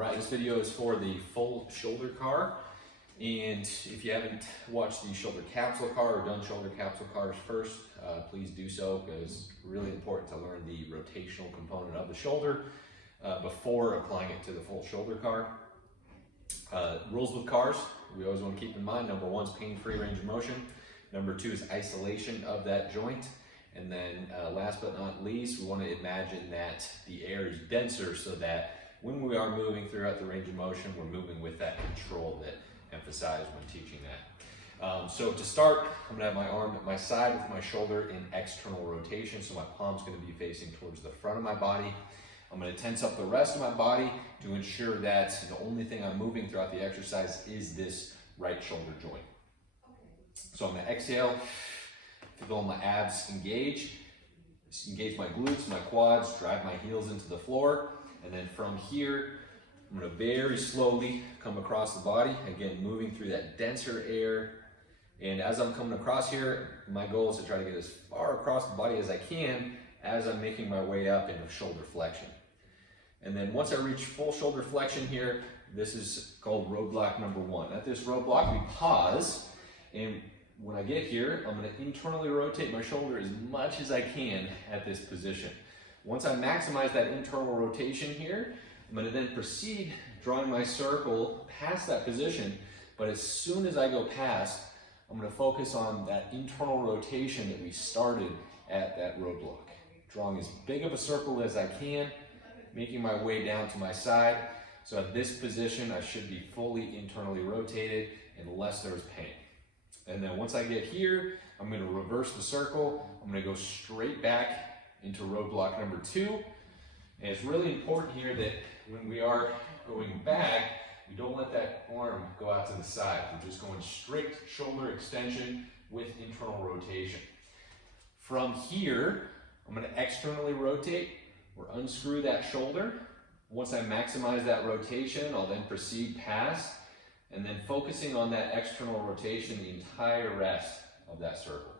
Alright, this video is for the full shoulder car. And if you haven't watched the shoulder capsule car or done shoulder capsule cars first, please do so, because it's really important to learn the rotational component of the shoulder before applying it to the full shoulder car. Rules with cars, we always want to keep in mind: number one is pain-free range of motion. Number two is isolation of that joint. And then last but not least, we want to imagine that the air is denser so that when we are moving throughout the range of motion, we're moving with that control that emphasized when teaching that. So to start, I'm going to have my arm at my side with my shoulder in external rotation. So my palm's going to be facing towards the front of my body. I'm going to tense up the rest of my body to ensure that the only thing I'm moving throughout the exercise is this right shoulder joint. So I'm going to exhale, feel my abs engage my glutes, my quads, drive my heels into the floor. And then from here, I'm going to very slowly come across the body, again moving through that denser air. And as I'm coming across here, my goal is to try to get as far across the body as I can as I'm making my way up into shoulder flexion. And then once I reach full shoulder flexion here, this is called roadblock number one. At this roadblock, we pause, and when I get here, I'm going to internally rotate my shoulder as much as I can at this position. Once I maximize that internal rotation here, I'm going to then proceed drawing my circle past that position. But as soon as I go past, I'm going to focus on that internal rotation that we started at that roadblock. Drawing as big of a circle as I can, making my way down to my side. So at this position, I should be fully internally rotated unless there's pain. And then once I get here, I'm going to reverse the circle. I'm going to go straight back into roadblock number two. And it's really important here that when we are going back, we don't let that arm go out to the side. We're just going straight shoulder extension with internal rotation. From here, I'm going to externally rotate or unscrew that shoulder. Once I maximize that rotation, I'll then proceed past, and then focusing on that external rotation the entire rest of that circle.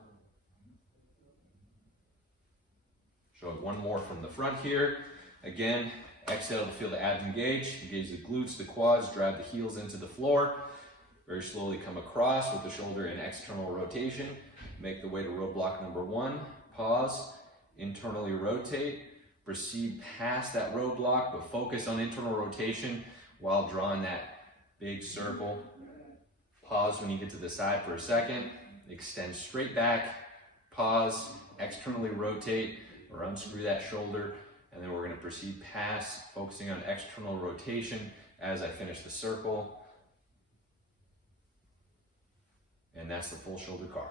Show one more from the front here. Again, exhale to feel the abs engage the glutes, the quads, drive the heels into the floor. Very slowly come across with the shoulder in external rotation. Make the way to roadblock number one. Pause, internally rotate, proceed past that roadblock, but focus on internal rotation while drawing that big circle. Pause when you get to the side for a second. Extend straight back. Pause, externally rotate or unscrew that shoulder. And then we're going to proceed past, focusing on external rotation as I finish the circle. And that's the full shoulder car.